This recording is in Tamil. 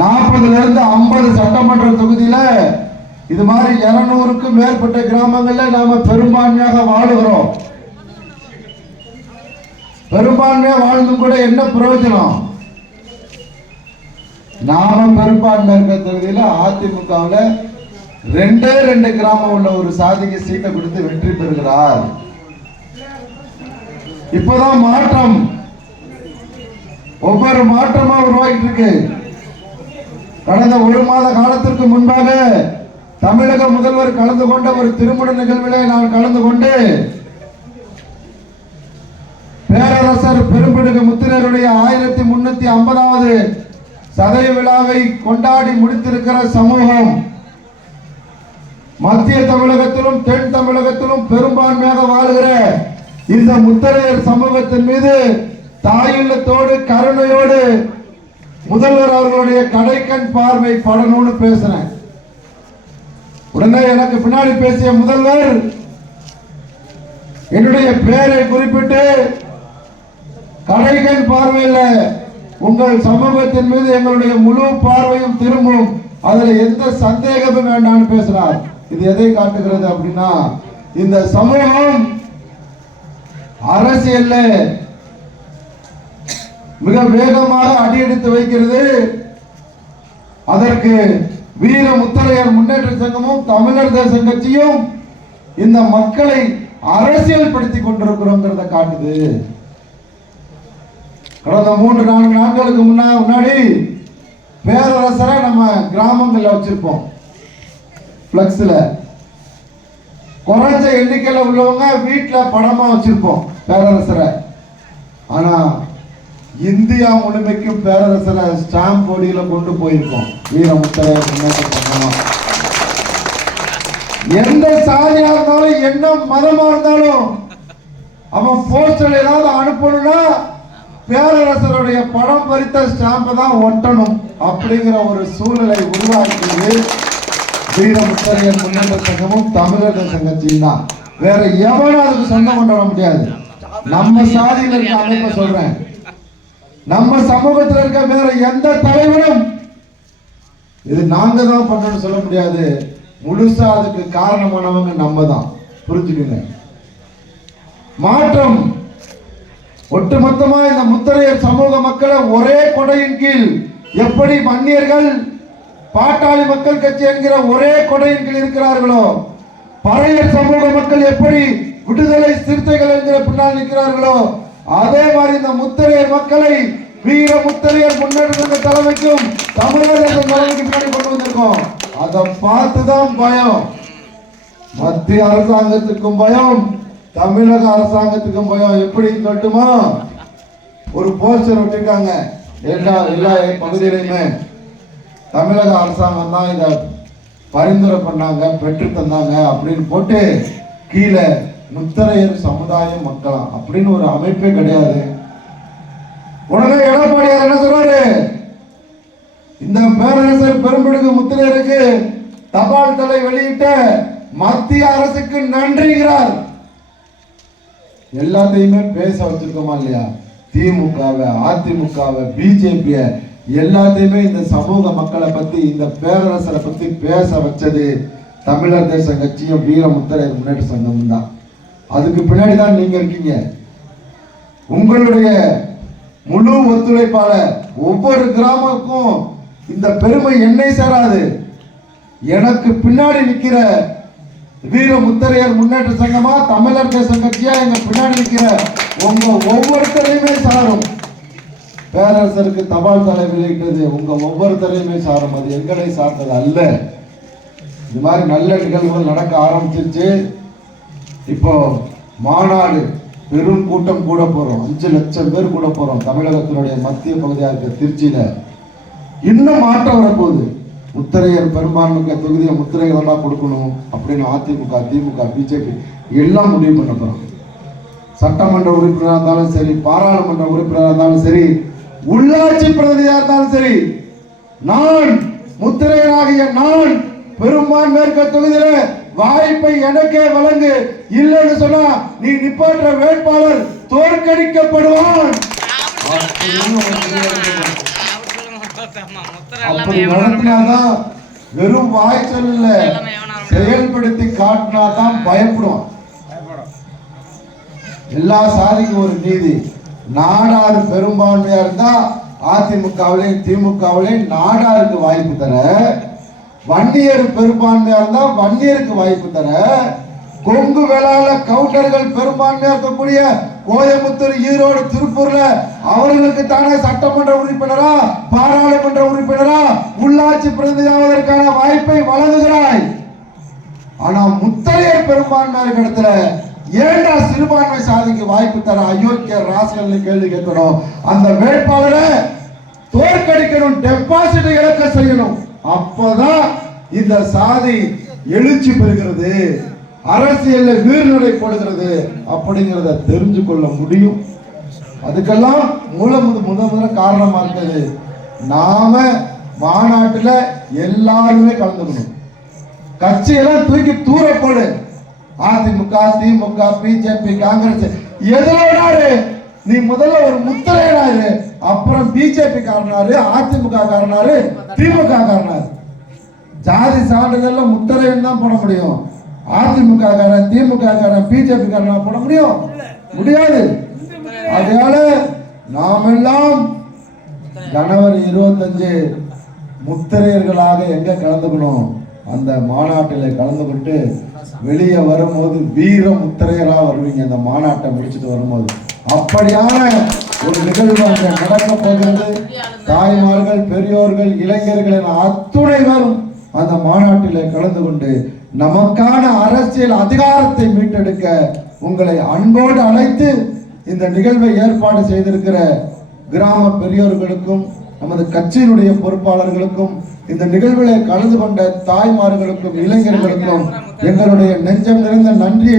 40ல இருந்து 50 சட்டமன்ற தொகுதியில இது மாதிரி 200க்கும் மேற்பட்ட கிராமங்கள்ல நாம பெரும்பான்மையாக வாழுகிறோம். பெரும்பான்மையா வாழ்ந்தும் கூட என்ன பிரயோஜனம்? நாம பெரும்பான்மை இருக்க தொகுதியில அதிமுகவில் 2 கிராமம் உள்ள ஒரு சாதிக்கு சீட்டை கொடுத்து வெற்றி பெறுகிறார். இப்பதான் மாற்றம், ஒவ்வொரு மாற்றமா உருவாகிட்டு இருக்கு. கடந்த 1 மாத காலத்திற்கு முன்பாக தமிழக முதல்வர் கலந்து கொண்ட ஒரு திருமண நிகழ்விலே நான் கலந்து கொண்டு பேரரசர் பெரும்பிடுகு முத்திரையருடைய 1350வது சதய விழாவை கொண்டாடி முடித்திருக்கிற சமூகம் மத்திய தமிழகத்திலும் தென் தமிழகத்திலும் பெரும்பான்மையாக வாழ்கிற இந்த முத்திரையர் சமூகத்தின் மீது தாயுள்ளத்தோடு கருணையோடு முதல்வர் அவர்களுடைய கடைக்கண் பார்வை படணும்னு பேசினேன். உடனே எனக்கு பின்னாடி பேசிய முதல்வர் என்னுடைய பெயரை குறிப்பிட்டு கடைக்கண் பார்வையில் உங்கள் சமூகத்தின் மீது எங்களுடைய முழு பார்வையும் திரும்பும், அதுல எந்த சந்தேகமும் வேண்டாம்னு பேசுறார். இது எதை காட்டுகிறது அப்படின்னா, இந்த சமூகம் அரசியல்ல மிக வேகமாக அடியெடுத்து வைக்கிறது. அதற்கு வீர முத்தரையர் முன்னேற்ற சங்கமும் தமிழர் தேச கட்சியும் இந்த மக்களை அரசியல் படுத்திக் கொண்டிருக்கிறோங்கிறத காட்டுது. கடந்த 3-4 நாட்களுக்கு முன்னாடி பேரரசரை நம்ம கிராமங்கள்ல வச்சிருப்போம். பிளக்ஸ்ல குறைஞ்ச எண்ணிக்கையில உள்ளவங்க வீட்டுல படமா வச்சிருப்போம் பேரரசரை. ஆனா இந்தியா முழுமைக்கும் பேரரசரை ஸ்டாம்ப் போடியில கொண்டு போயிருக்கோம். வீரமுத்தரையர் முன்னேற்ற சங்கமா எந்த சாதியா இருந்தாலும் என்ன மதமா இருந்தாலும் அவன் போஸ்டர் ஏதாவது அனுப்பணும்னா பேரரசருடைய படம் பறித்த ஸ்டாம்பை தான் ஒட்டணும் அப்படிங்கிற ஒரு சூழலை உருவாக்கியது வீரமுத்தரையர் முன்னேற்ற சங்கமும் தமிழர் தேச கட்சியும் தான். வேற எவனும் அதுக்கு சொந்தம் கொண்டாட முடியாது. நம்ம சாதியில் இருக்க அமைப்பை சொல்றேன், நம்ம சமூகத்தில் இருக்க வேற எந்த தலைவரும் இது நாங்க தான் பண்ணணும்னு சொல்ல முடியாது. முழுசா அதுக்கு காரணமானவங்க நம்ம தான். புரிஞ்சுக்கங்க. மாற்றம் ஒட்டுமொத்தமா இந்த முத்தரையர் சமூக மக்களை ஒரே கொடையின் கீழ் எப்படி வன்னியர்கள் பாட்டாளி மக்கள் கட்சி என்கிற ஒரே கொடையின் கீழ் இருக்கிறார்களோ, பறையர் சமூக மக்கள் எப்படி விடுதலை சிறுத்தைகள் என்கிற பின்னால் நிற்கிறார்களோ, அதே மாதிரி இந்த முத்தரையர் மக்களை வீர முத்தரையர் முன்னெடுத்த தலைமைக்கும் தமிழக தலைமைக்கு பின்னாடி கொண்டு வந்திருக்கோம். அதை பார்த்துதான் பயம். மத்திய அரசாங்கத்துக்கும் பயம், தமிழக அரசாங்கத்துக்கும் பயம். எப்படி சொல்லட்டுமா, ஒரு போஸ்டர் விட்டுருக்காங்க எல்லா பகுதியிலையுமே. தமிழக அரசாங்கம் தான் இதை பரிந்துரை பண்ணாங்க, பெற்று தந்தாங்க அப்படின்னு போட்டு கீழே முத்தரையர் சமுதாய மக்களா அப்படின்னு ஒரு அமைப்பே கிடையாது. உடனே எடப்பாடியார் என்ன சொல்றாரு, இந்த பேரரசர் பெரும்பிடுகு முத்தரையருக்கு தபால் தலை வெளியிட்ட மத்திய அரசுக்கு நன்றிங்கிறார். எல்லாத்தையுமே பேச வச்சிருக்கோமா இல்லையா? திமுகவை, அதிமுகவை, பிஜேபியை எல்லாத்தையுமே இந்த சமூக மக்களை பத்தி, இந்த பேரரசரை பத்தி பேச வச்சது தமிழர் தேச கட்சியும் வீர முத்தரையர் முன்னேற்ற சங்கம் தான். அதுக்கு பின்னாடி தான் நீங்க இருக்கீங்க. உங்களுடைய முழு ஒத்துழைப்பால ஒவ்வொரு கிராமக்கும் இந்த பெருமை என்னை சேராது. எனக்கு பின்னாடி நிக்கிற வீர முத்தரையர் முன்னேற்ற சங்கமா தமிழர் தேச கட்சியா எங்க பின்னாடி நிக்கிற உங்க ஒவ்வொருத்தரையுமே சாரும். பேரரசருக்கு தபால் தலை வெளியிட்டது உங்க ஒவ்வொருத்தரையுமே சாரும். அது எங்களை சார்ந்தது அல்ல. இது மாதிரி நல்ல நிகழ்வுகள் நடக்க ஆரம்பிச்சிருச்சு. இப்போ மாநாடு பெரும் கூட்டம் கூட போறோம். 5 லட்சம் பேர் கூட போறோம். தமிழகத்தினுடைய மத்திய பகுதியாக இருக்க திருச்சியில இன்னும் மாற்றம் வரப்போகுது. முத்தரையர் பெரும்பான்மை தொகுதியை முத்திரைகள் தான் கொடுக்கணும் அப்படின்னு அதிமுக, திமுக, பிஜேபி எல்லாம் முடிவு பண்ண போறோம். சட்டமன்ற உறுப்பினராக இருந்தாலும் சரி, பாராளுமன்ற உறுப்பினராக இருந்தாலும் சரி, உள்ளாட்சி பிரதிநிதியாக இருந்தாலும் சரி, நான் முத்திரையராகிய நான் பெரும்பான்மை இருக்க தொகுதியில வாய்ப்பை எனக்கே வழங்கு. இல்லைன்னு சொன்னா நீ நிப்பாற்ற வேட்பாளர் தோற்கடிக்கப்படுவான். அப்படி நடத்தினாதான், வெறும் வாய்ச்சல் இல்ல, செயல்படுத்தி காட்டினாதான் பயப்படுவான். எல்லா சாதிக்கும் ஒரு நீதி, நாடார் பெரும்பான்மையா இருந்தா அதிமுகவிலையும் திமுகவிலையும் நாடாருக்கு வாய்ப்பு தர, வன்னியர் பெரும்பான்மையா இருந்தா வன்னியருக்கு வாய்ப்பு தர, கொங்கு வேளாள கவுண்டர்கள் பெரும்பான்மையா இருக்கக்கூடிய கோயம்புத்தூர், ஈரோடு, திருப்பூர்ல அவர்களுக்கு தானே சட்டமன்ற உறுப்பினரா, பாராளுமன்ற உறுப்பினரா, உள்ளாட்சி பிரதிநிதியாவதற்கான வாய்ப்பை வழங்குகிறாய். ஆனா முத்தரையர் பெரும்பான்மையா இருக்கிற இடத்துல ஏண்டா சிறுபான்மை சாதிக்கு வாய்ப்பு தர அயோக்கிய ராசிகள் கேள்வி கேட்கணும். அந்த வேட்பாளரை தோற்கடிக்கணும், டெபாசிட் இழக்க செய்யணும். அப்பதான் இந்த சாதி எழுச்சி பெறுகிறது, அரசியல்ல வீழ்நடை போடுகிறது அப்படிங்கிறத தெரிஞ்சு கொள்ள முடியும். அதுக்கெல்லாம் முதல்ல காரணமா இருக்குது, நாம மாநாட்டுல எல்லாருமே கலந்துக்கணும். கட்சியெல்லாம் தூக்கி தூர போடு. அதிமுக, திமுக, பிஜேபி, காங்கிரஸ் எதோடாரு, நீ முதல்ல ஒரு முத்திரையனாரு, அப்புறம் பிஜேபி காரனாரு, அதிமுக காரனாரு, திமுக காரனாரு. ஜாதி சான்றிதழ்ல முத்திரையன் தான் போட முடியும். அதிமுக காரன், திமுக காரன், பிஜேபி காரனா போட முடியும்? முடியாது. அதனால நாமெல்லாம் ஜனவரி 25 முத்திரையர்களாக எங்க கலந்துக்கணும், அந்த மாநாட்டில் கலந்து கொண்டு வெளியே வரும்போது வீர முத்திரையரா வருவீங்க. அந்த மாநாட்டை முடிச்சுட்டு வரும்போது அப்படியான ஒரு நிகழ்வு அங்கே நடக்க போகிறது. தாய்மார்கள், பெரியோர்கள், இளைஞர்கள் என அத்துணை பேரும் அந்த மாநாட்டில் கலந்து கொண்டு நமக்கான அரசியல் அதிகாரத்தை மீட்டெடுக்க உங்களை அன்போடு அழைத்து இந்த நிகழ்வை ஏற்பாடு செய்திருக்கிற கிராம பெரியோர்களுக்கும், நமது கட்சியினுடைய பொறுப்பாளர்களுக்கும், இந்த நிகழ்வில் கலந்து கொண்ட தாய்மார்களுக்கும், இளைஞர்களுக்கும் எங்களுடைய நெஞ்சம் நிறைந்த நன்றியை